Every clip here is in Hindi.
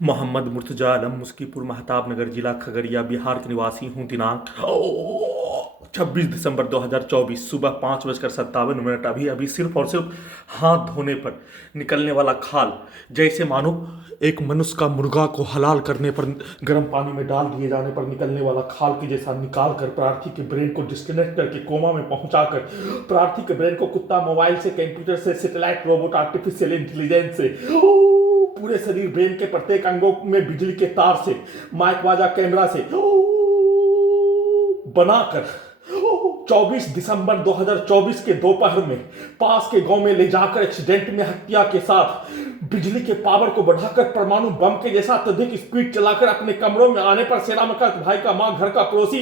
मोहम्मद मुर्तजा आलम मुस्कीपुर महताब नगर जिला खगड़िया बिहार के निवासी हूँ। दिनांक 26 दिसंबर 2024 सुबह 5:57। अभी अभी सिर्फ और सिर्फ हाथ धोने पर निकलने वाला खाल, जैसे मानो एक मनुष्य का मुर्गा को हलाल करने पर गर्म पानी में डाल दिए जाने पर निकलने वाला खाल के जैसा निकाल कर प्रार्थी के ब्रेन को डिस्कनेक्ट करके कोमा में पहुंचाकर प्रार्थी के ब्रेन को कुत्ता, मोबाइल से, कंप्यूटर से, सैटेलाइट, रोबोट, आर्टिफिशियल इंटेलिजेंस से, पूरे शरीर, ब्रेन के प्रत्येक अंगों में बिजली के तार से, माइक, बाजा, कैमरा से बनाकर 24 दिसंबर 2024 के दोपहर में पास के गांव में ले जाकर एक्सीडेंट में हत्या के साथ बिजली के पावर को बढ़ाकर परमाणु बम के जैसा अत्यधिक स्पीड चलाकर अपने कमरों में आने पर सेना में भाई का मां, घर का पड़ोसी,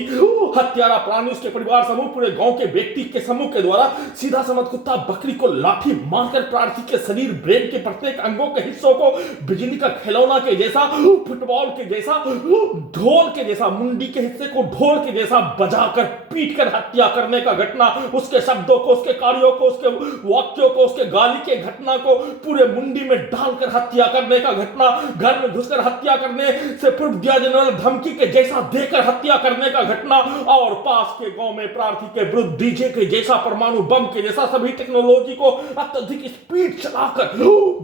हत्यारा प्राणी, उसके परिवार समूह, पूरे गांव के व्यक्ति के समूह के द्वारा सीधा समझ कुत्ता, बकरी को लाठी मारकर प्रार्थी के शरीर, ब्रेन के प्रत्येक अंगों के हिस्सों को बिजली का खिलौना के जैसा, फुटबॉल के जैसा, ढोल के जैसा, मुंडी के हिस्से को ढोल के जैसा बजाकर पीट कर हत्या करने का घटना, उसके शब्दों को, उसके कार्यों को, उसके वाक्यों को, उसके गाली के घटना को पूरे मुंडी में डालकर हत्या करने का घटना, घर में घुसकर हत्या करने से पूर्व दिया जाने वाला धमकी के जैसा देकर हत्या करने का घटना, और पास के गांव में प्रार्थी के विरुद्ध डीजे के जैसा, परमाणु बम के जैसा सभी टेक्नोलॉजी को अत्यधिक स्पीड चलाकर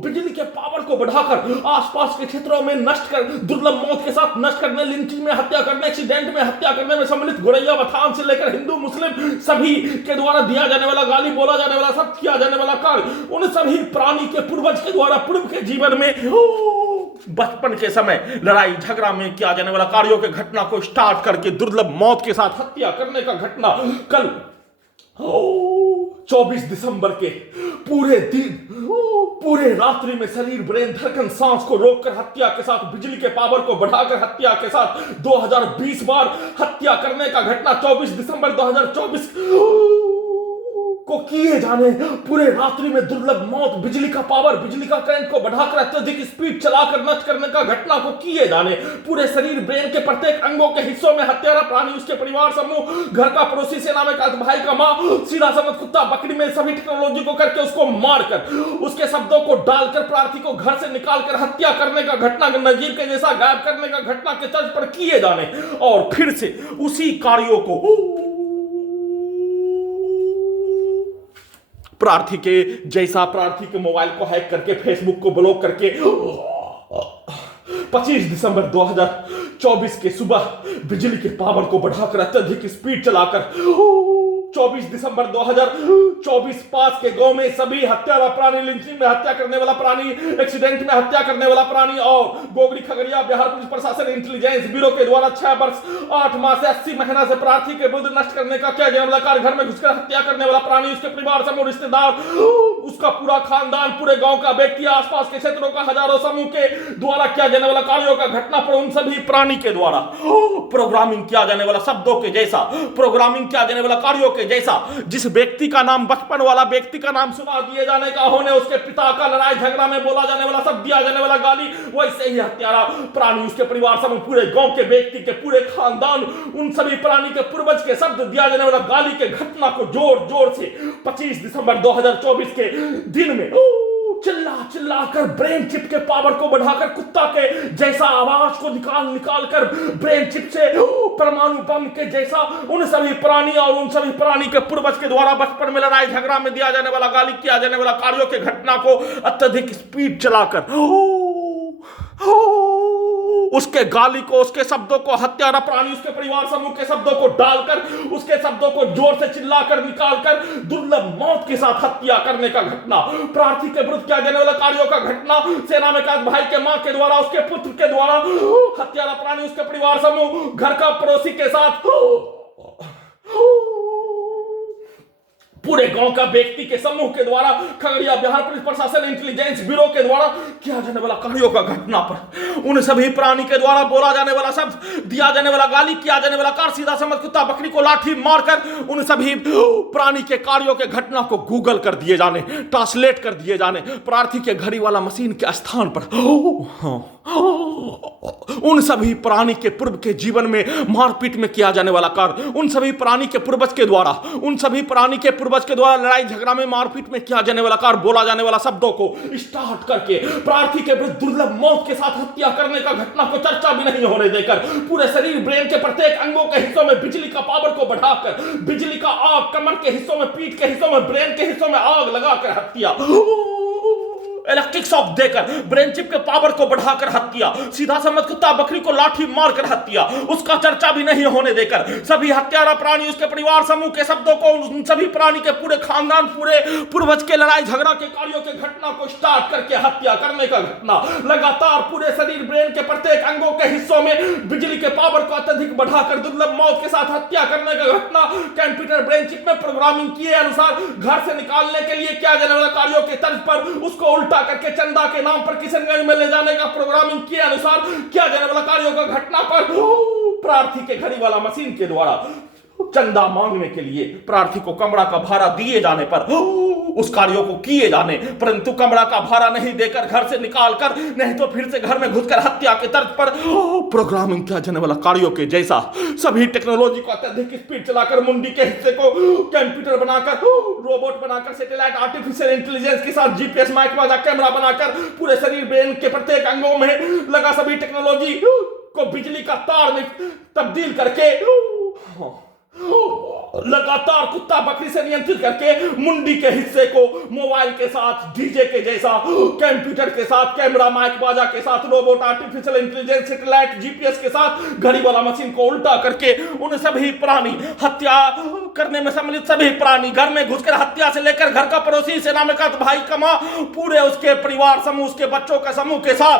बिजली के पावर को बढ़ाकर आसपास के क्षेत्रों में नष्ट कर, दुर्लभ मौत के साथ नष्ट करने, लिंचिंग में हत्या करने, एक्सीडेंट में हत्या करने में सम्मिलित गोरैया बथान से लेकर हिंदू, मुस्लिम सभी के द्वारा दिया जाने वाला गाली, बोला जाने वाला, सब किया जाने वाला कार्य, उन सभी प्राणी के पूर्वज के द्वारा पूर्व के जीवन में बचपन के समय लड़ाई झगड़ा में किया जाने वाला कार्यों के घटना को स्टार्ट करके दुर्लभ मौत के साथ हत्या करने का घटना कल 24 दिसंबर के पूरे दिन, पूरे रात्रि में शरीर, ब्रेन, धड़कन, सांस को रोककर हत्या के साथ बिजली के पावर को बढ़ाकर हत्या के साथ 2020 बार हत्या करने का घटना 24 दिसंबर 2024 को किए जाने, पूरे रात्रि में दुर्लभ मौत, बिजली का पावर, बिजली का करंट को बढ़ाकर अत्यधिक स्पीड चलाकर नष्ट करने का घटना को किए जाने, पूरे शरीर, ब्रेन के प्रत्येक अंगों के हिस्सों में हत्यारा प्राणी, उसके परिवार समूह, घर का पड़ोसी, सेना में भाई का मां, सीधा समझ कुत्ता, बकरी में सभी टेक्नोलॉजी को करके उसको मारकर, उसके शब्दों को डालकर प्रार्थी को घर से निकालकर हत्या करने का घटना, नजीर के जैसा गायब करने का घटना के तर्ज पर किए जाने, और फिर से उसी कार्यों को प्रार्थी के जैसा, प्रार्थी के मोबाइल को हैक करके, फेसबुक को ब्लॉक करके 25 दिसंबर 2024 के सुबह बिजली के पावर को बढ़ाकर अत्यधिक स्पीड चलाकर 24 दिसंबर 2024 पास के गांव में सभी हत्यारा प्राणी, लिंचिंग में हत्या करने वाला प्राणी, एक्सीडेंट में हत्या करने वाला प्राणी, और गोगरी खगड़िया बिहार पुलिस प्रशासन इंटेलिजेंस ब्यूरो के द्वारा 6 वर्ष 8 माह से 80 महीना से प्रार्थी के विरुद्ध नष्ट करने का किया जाने वाला कार्य, घर में घुसकर हत्या करने वाला प्राणी, उसके परिवार समूह, रिश्तेदार, उसका पूरा खानदान, पूरे गांव का व्यक्ति, आसपास के क्षेत्रों का हजारों समूह के द्वारा किया जाने वाला कार्यों का घटना पर उन सभी प्राणी के द्वारा प्रोग्रामिंग किया जाने वाला शब्दों के जैसा, प्रोग्रामिंग किया जाने वाला कार्यों के जैसा, जिस व्यक्ति का नाम, बचपन वाला व्यक्ति का नाम सुना दिए जाने का होने, उसके पिता का लड़ाई झगड़ा में बोला जाने वाला, सब दिया जाने वाला गाली, वैसे ही हत्यारा प्राणी, उसके परिवार समूह, पूरे गांव के व्यक्ति के पूरे खानदान, उन सभी प्राणी के पूर्वज के शब्द दिया जाने वाला गाली के घटना को जोर जोर से 25 दिसंबर 2024 के दिन में चिल्ला चिल्ला कर ब्रेन चिप के पावर को बढ़ाकर कुत्ता के जैसा आवाज को निकाल कर ब्रेन चिप से परमाणु बम के जैसा उन सभी प्राणी और उन सभी प्राणी के पूर्वज के द्वारा बचपन में लड़ाई झगड़ा में दिया जाने वाला गाली, किया जाने वाला कार्यों के घटना को अत्यधिक स्पीड चलाकर उसके गाली को, उसके शब्दों को, हत्यारा प्राणी, उसके परिवार समूह के शब्दों को डालकर, उसके शब्दों को जोर से चिल्लाकर निकालकर दुर्लभ मौत के साथ हत्या करने का घटना, प्रार्थी के विरुद्ध किया जाने वाला कार्यों का घटना, सेना में भाई के मां के द्वारा, उसके पुत्र के द्वारा, हत्यारा प्राणी, उसके परिवार समूह, घर का पड़ोसी के साथ, पूरे गांव का व्यक्ति के समूह के द्वारा, खगड़िया बिहार पुलिस प्रशासन इंटेलिजेंस ब्यूरो के द्वारा किया जाने वाला कार्यों का घटना पर उन सभी प्राणी के द्वारा बोला जाने वाला शब्द, दिया जाने वाला गाली, किया जाने वाला कार्य, सीधा समझ कुत्ता, बकरी को लाठी मारकर उन सभी प्राणी के कार्यों के घटना को गूगल कर दिए जाने, ट्रांसलेट कर दिए जाने, प्रार्थी के घड़ी वाला मशीन के स्थान पर उन सभी प्राणी के पूर्व के जीवन में मारपीट में किया जाने वाला कार्य, उन सभी प्राणी के पूर्वज के द्वारा, उन सभी प्राणी के पूर्वज के द्वारा लड़ाई झगड़ा में मारपीट में किया जाने वाला कार्य, बोला जाने वाला शब्दों को स्टार्ट करके प्रार्थी के विरुद्ध दुर्लभ मौत के साथ हत्या करने का घटना को चर्चा भी नहीं होने देकर पूरे शरीर ब्रेन के प्रत्येक अंगों के हिस्सों में बिजली का पावर को बढ़ाकर, बिजली का आग कमर के हिस्सों में, पीठ के हिस्सों में, ब्रेन के हिस्सों में आग लगाकर हत्या, इलेक्ट्रिक शॉक देकर ब्रेन चिप के पावर को बढ़ाकर हत्या, सीधा समझ कुत्ता बकरी को लाठी मारकर हत्या, उसका चर्चा भी नहीं होने देकर सभी हत्यारा प्राणी, उसके परिवार समूह के शब्दों को, उन सभी प्राणी के पूरे खानदान, पूरे पूर्वज के लड़ाई झगड़ा के कार्यों के घटना को स्टार्ट करके हत्या करने का घटना, लगातार पूरे शरीर ब्रेन के प्रत्येक अंगों के हिस्सों में बिजली के पावर को अत्यधिक बढ़ाकर दुर्लभ मौत के साथ हत्या करने का घटना, कंप्यूटर ब्रेन चिप में प्रोग्रामिंग किए अनुसार घर से निकालने के लिए किया जाने वाला कार्यों के तर्ज पर उसको उल्टा करके चंदा के नाम पर किशनगंज में ले जाने का प्रोग्रामिंग के अनुसार किया जाने वाला कार्यों का घटना पर प्रार्थी के घड़ी वाला मशीन के द्वारा चंदा मांगने के लिए प्रार्थी को कमरा का भाड़ा दिए जाने पर उस कार्यों को किए जाने, परंतु कमरा का भाड़ा नहीं देकर घर से निकालकर, नहीं तो फिर से घर में घुसकर हत्या के तर्ज पर प्रोग्रामिंग किया जाने वाला कार्यों के जैसा सभी टेक्नोलॉजी को अत्यधिक स्पीड चलाकर मुंडी के हिस्से को कंप्यूटर बनाकर, रोबोट बनाकर, सैटेलाइट आर्टिफिशियल इंटेलिजेंस के साथ जीपीएस माइक वाला कैमरा बनाकर पूरे शरीर ब्रेन के प्रत्येक अंगों में लगा सभी टेक्नोलॉजी को बिजली का तार में तब्दील करके लगातार कुत्ता बकरी से नियंत्रित करके मुंडी के हिस्से को मोबाइल के साथ, डीजे के जैसा, कंप्यूटर के साथ, कैमरा माइक बाजा के साथ, robot artificial intelligence, satellite GPS के साथ घड़ी वाला मशीन को उल्टा करके उन सभी प्राणी, हत्या करने में सम्मिलित सभी प्राणी, घर में घुसकर हत्या से लेकर घर का पड़ोसी, सेना में का भाई कमा, पूरे उसके परिवार समूह, उसके बच्चों के समूह के साथ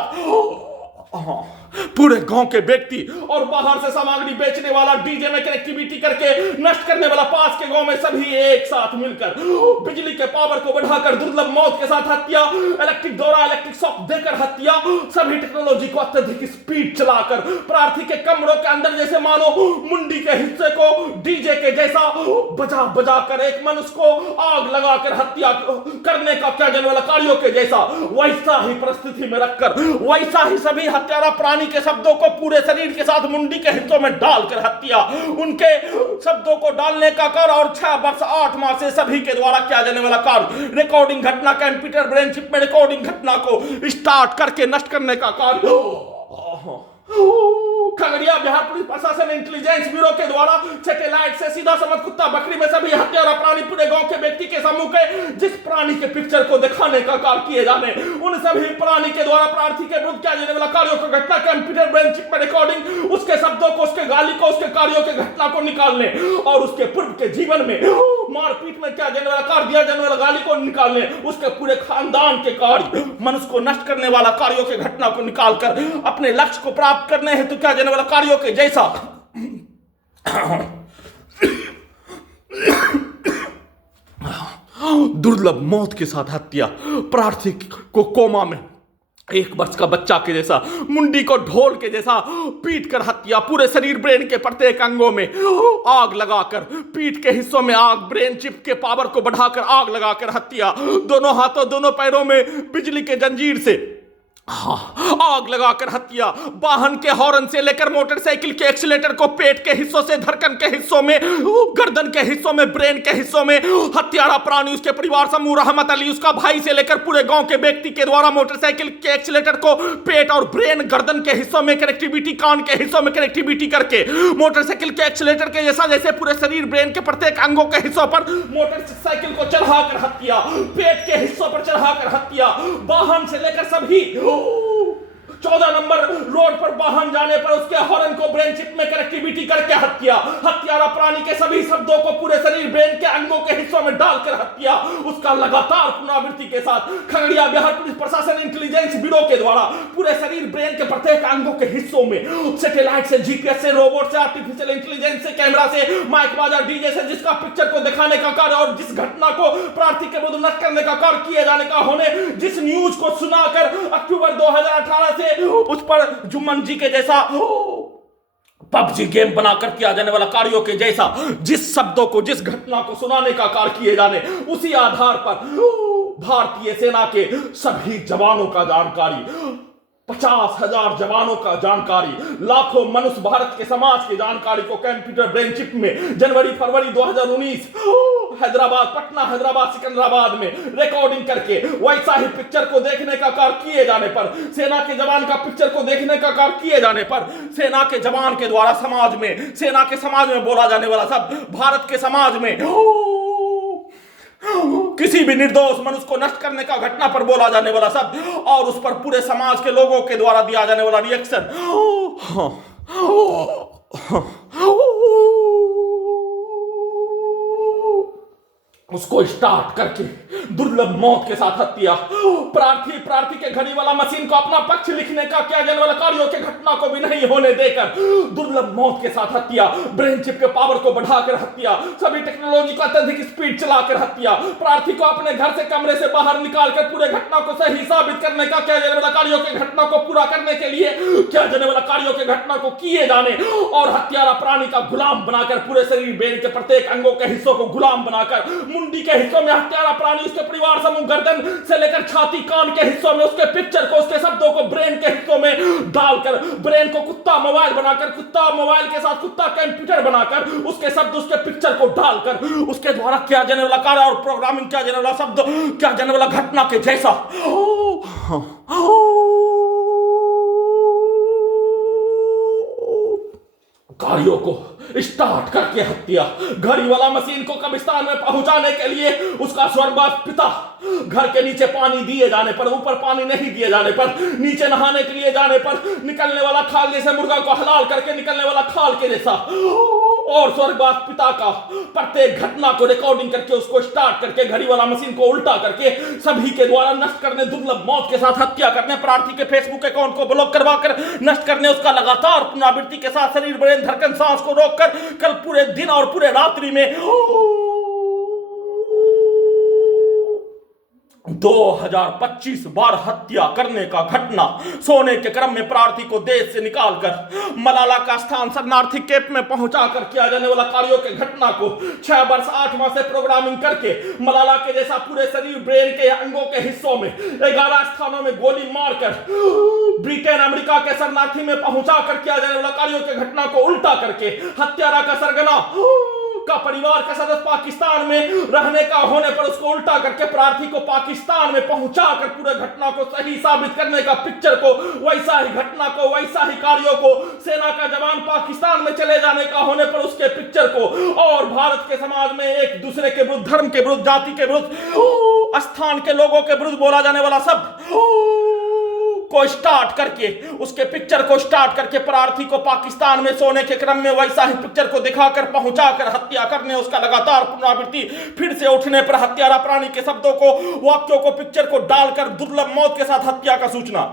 पूरे गांव के व्यक्ति और बाहर से सामग्री बेचने वाला, डीजे में कनेक्टिविटी करके नष्ट करने वाला, पास के गांव में सभी एक साथ मिलकर बिजली के पावर को बढ़ाकर दुर्लभ मौत के साथ हत्या, इलेक्ट्रिक दौरा, इलेक्ट्रिक शॉक देकर हत्या, सभी टेक्नोलॉजी को अत्यधिक स्पीड चलाकर प्रार्थी के कमरों के अंदर जैसे मानो मुंडी के हिस्से को डीजे के जैसा बजा बजा कर एक मनुष्य को आग लगाकर हत्या करने का क्या जाने वाला कार्यों के जैसा वैसा ही परिस्थिति में रखकर, वैसा ही सभी हत्यारा प्राणी के शब्दों को पूरे शरीर के साथ मुंडी के हिस्सों में डालकर हत्या, उनके शब्दों को डालने का कार्य और 6 वर्ष 8 माह से सभी के द्वारा किया जाने वाला कार्य, रिकॉर्डिंग घटना, कंप्यूटर ब्रेन चिप में रिकॉर्डिंग घटना को स्टार्ट करके नष्ट करने का कार्य खगड़िया बिहार पुलिस प्रशासन इंटेलिजेंस ब्यूरो के द्वारा सैटेलाइट से सीधा समझ कुत्ता बकरी में सभी हत्यारा प्राणी पूरे गांव के व्यक्ति के समूह के जिस प्राणी के पिक्चर को दिखाने का कार्य किए जाने, उन सभी प्राणी के द्वारा प्रार्थी के विरुद्ध किया जाने वाला कार्यों का घटना, कंप्यूटर ब्रेन चिप में रिकॉर्डिंग, उसके शब्दों को, उसके गाली को, उसके कार्यों के घटना को निकालने और उसके पूर्व के जीवन में मारपीट में क्या जाने वाला कार्य, दिया जाने वाला गाली को निकालने, उसके पूरे खानदान के कार्य, मनुष्य को नष्ट करने वाला कार्यों के घटना को निकालकर अपने लक्ष्य को प्राप्त करने हेतु क्या जाने वाला कार्यों के जैसा दुर्लभ मौत के साथ हत्या, प्रार्थी को कोमा में 1 वर्ष का बच्चा के जैसा, मुंडी को ढोल के जैसा पीट कर हत्या, पूरे शरीर ब्रेन के प्रत्येक अंगों में आग लगाकर, पीठ के हिस्सों में आग, ब्रेन चिप के पावर को बढ़ाकर आग लगाकर हत्या, दोनों हाथों दोनों पैरों में बिजली के जंजीर से आग लगाकर हत्या, वाहन के हॉर्न से लेकर मोटरसाइकिल के एक्सीलेटर को पेट के हिस्सों से, धड़कन के हिस्सों में, गर्दन के हिस्सों में, ब्रेन के हिस्सों में हत्यारा प्राणी, उसके परिवार समूह, रहमत अली, उसका भाई से लेकर पूरे गांव के व्यक्ति के द्वारा मोटरसाइकिल के एक्सीलेटर को पेट और ब्रेन, गर्दन के हिस्सों में कनेक्टिविटी, कान के हिस्सों में कनेक्टिविटी करके मोटरसाइकिल के एक्सीलेटर के जैसा जैसे पूरे शरीर ब्रेन के प्रत्येक अंगों के हिस्सों पर मोटरसाइकिल को चढ़ाकर हत्या, पेट के हिस्सों पर चढ़ाकर हत्या, वाहन से लेकर सभी 14 नंबर रोड पर वाहन जाने पर उसके हॉर्न को ब्रेन चिप में कनेक्टिविटी करके हत्या, हत्यारा प्राणी के सभी शब्दों को पूरे शरीर ब्रेन के अंगों के हिस्सों में डालकर हत्या, उसका लगातार पुनरावृत्ति के साथ खगड़िया बिहार पुलिस प्रशासन इंटेलिजेंस ब्यूरो के द्वारा पूरे शरीर ब्रेन के प्रत्येक अंगों के हिस्सों में सैटेलाइट से, जीपीएस से, रोबोट से, आर्टिफिशियल इंटेलिजेंस से, कैमरा से, माइक बाजा, डीजे से जिसका पिक्चर को दिखाने का कार्य और जिस घटना को प्रार्थी के विरुद्ध नष्ट करने का कार्य किए जाने का होने, जिस न्यूज को सुनाकर अक्टूबर 2018 से उस पर जुम्मन जी के जैसा पबजी गेम बनाकर किया जाने वाला कार्यों के जैसा जिस शब्दों को, जिस घटना को सुनाने का कार्य किए जाने, उसी आधार पर भारतीय सेना के सभी जवानों का जानकारी 50,000 जवानों का जानकारी, लाखों मनुष्य भारत के समाज की जानकारी को कंप्यूटर ब्रेन चिप में जनवरी फरवरी 2019 हैदराबाद, पटना, हैदराबाद, सिकंदराबाद में रिकॉर्डिंग करके वैसा ही पिक्चर को देखने का कार्य किए जाने पर, सेना के जवान का पिक्चर को देखने का कार्य किए जाने पर, सेना के जवान के द्वारा समाज में, सेना के समाज में बोला जाने वाला शब्द, भारत के समाज में किसी भी निर्दोष मनुष्य को नष्ट करने का घटना पर बोला जाने वाला शब्द और उस पर पूरे समाज के लोगों के द्वारा दिया जाने वाला रिएक्शन, उसको स्टार्ट करके दुर्लभ मौत के साथ हत्या, प्रार्थी के घड़ी वाला मशीन को अपना पक्ष लिखने का क्या जाने वाला कार्यों के घटना को भी नहीं होने देकर दुर्लभ मौत के साथ हत्या, ब्रेन चिप के पावर को बढ़ाकर हत्या, सभी टेक्नोलॉजी को अत्यधिक स्पीड चलाकर हत्या, प्रार्थी को अपने घर से कमरे से बाहर निकालकर पूरे घटना को सही साबित करने का क्या जाने वाला कार्यों के घटना को पूरा करने के लिए क्या जाने वाला कार्यों के घटना को किए जाने और हत्यारा प्राणी का गुलाम बनाकर पूरे शरीर ब्रेन के प्रत्येक अंगों के हिस्सों को गुलाम बनाकर मुंडी के हिस्सों में हत्यारा प्राणी, उसके परिवार समूह गर्दन से लेकर छाती कान के हिस्सों में उसके पिक्चर को, उसके शब्दों को ब्रेन के हिस्सों में डालकर, ब्रेन को कुत्ता मोबाइल बनाकर, कुत्ता मोबाइल के साथ कुत्ता कंप्यूटर बनाकर, उसके शब्द उसके पिक्चर को डालकर उसके द्वारा क्या जाने वाला कार्य और प्रोग्रामिंग क्या जाने वाला शब्द क्या जाने वाला घटना के जैसा कार्यों को स्टार्ट करके हत्या, घड़ी वाला मशीन को कब्रिस्तान में पहुंचाने के लिए उसका स्वर्गवासी पिता घर के नीचे पानी दिए जाने पर, ऊपर पानी नहीं दिए जाने पर, नीचे नहाने के लिए जाने पर निकलने वाला खाल जैसे मुर्गा को हलाल करके निकलने वाला खाल के जैसा और स्वर्गवासी पिता का प्रत्येक घटना को रिकॉर्डिंग करके उसको स्टार्ट करके घड़ी वाला मशीन को उल्टा करके सभी के द्वारा नष्ट करने, दुर्लभ मौत के साथ हत्या करने, प्रार्थी के फेसबुक अकाउंट को ब्लॉक करवाकर नष्ट करने, उसका लगातार पुनरावृत्ति के साथ शरीर ब्रेन धड़कन सांस को रोककर कल पूरे दिन और पूरे रात्रि में 2025 बार हत्या करने का घटना, सोने के क्रम में प्रार्थी को देश से निकालकर मलाला का स्थान शरणार्थी कैंप में पहुंचाकर किया जाने वाला कार्यों के घटना को 6 वर्ष 8 माह से प्रोग्रामिंग करके मलाला के जैसा पूरे शरीर ब्रेन के अंगों के हिस्सों में 11 स्थानों में गोली मारकर ब्रिटेन अमेरिका के शरणार्थी में पहुंचाकर किया जाने वाला कार्यों के घटना को उल्टा करके हत्यारा का सरगना का परिवार का सदस्य पाकिस्तान में रहने का होने पर उसको उल्टा करके प्रार्थी को पाकिस्तान में पहुंचाकर पूरे घटना को सही साबित करने का पिक्चर को, वैसा ही घटना को, वैसा ही कार्यों को, सेना का जवान पाकिस्तान में चले जाने का होने पर उसके पिक्चर को और भारत के समाज में एक दूसरे के विरुद्ध, धर्म के विरुद्ध, जाति के विरुद्ध, स्थान के लोगों के विरुद्ध बोला जाने वाला शब्द को स्टार्ट करके, उसके पिक्चर को स्टार्ट करके प्रार्थी को पाकिस्तान में सोने के क्रम में वैसा ही पिक्चर को दिखाकर पहुंचाकर हत्या करने, उसका लगातार पुनरावृत्ति, फिर से उठने पर हत्यारा प्राणी के शब्दों को, वाक्यों को, पिक्चर को डालकर दुर्लभ मौत के साथ हत्या का सूचना।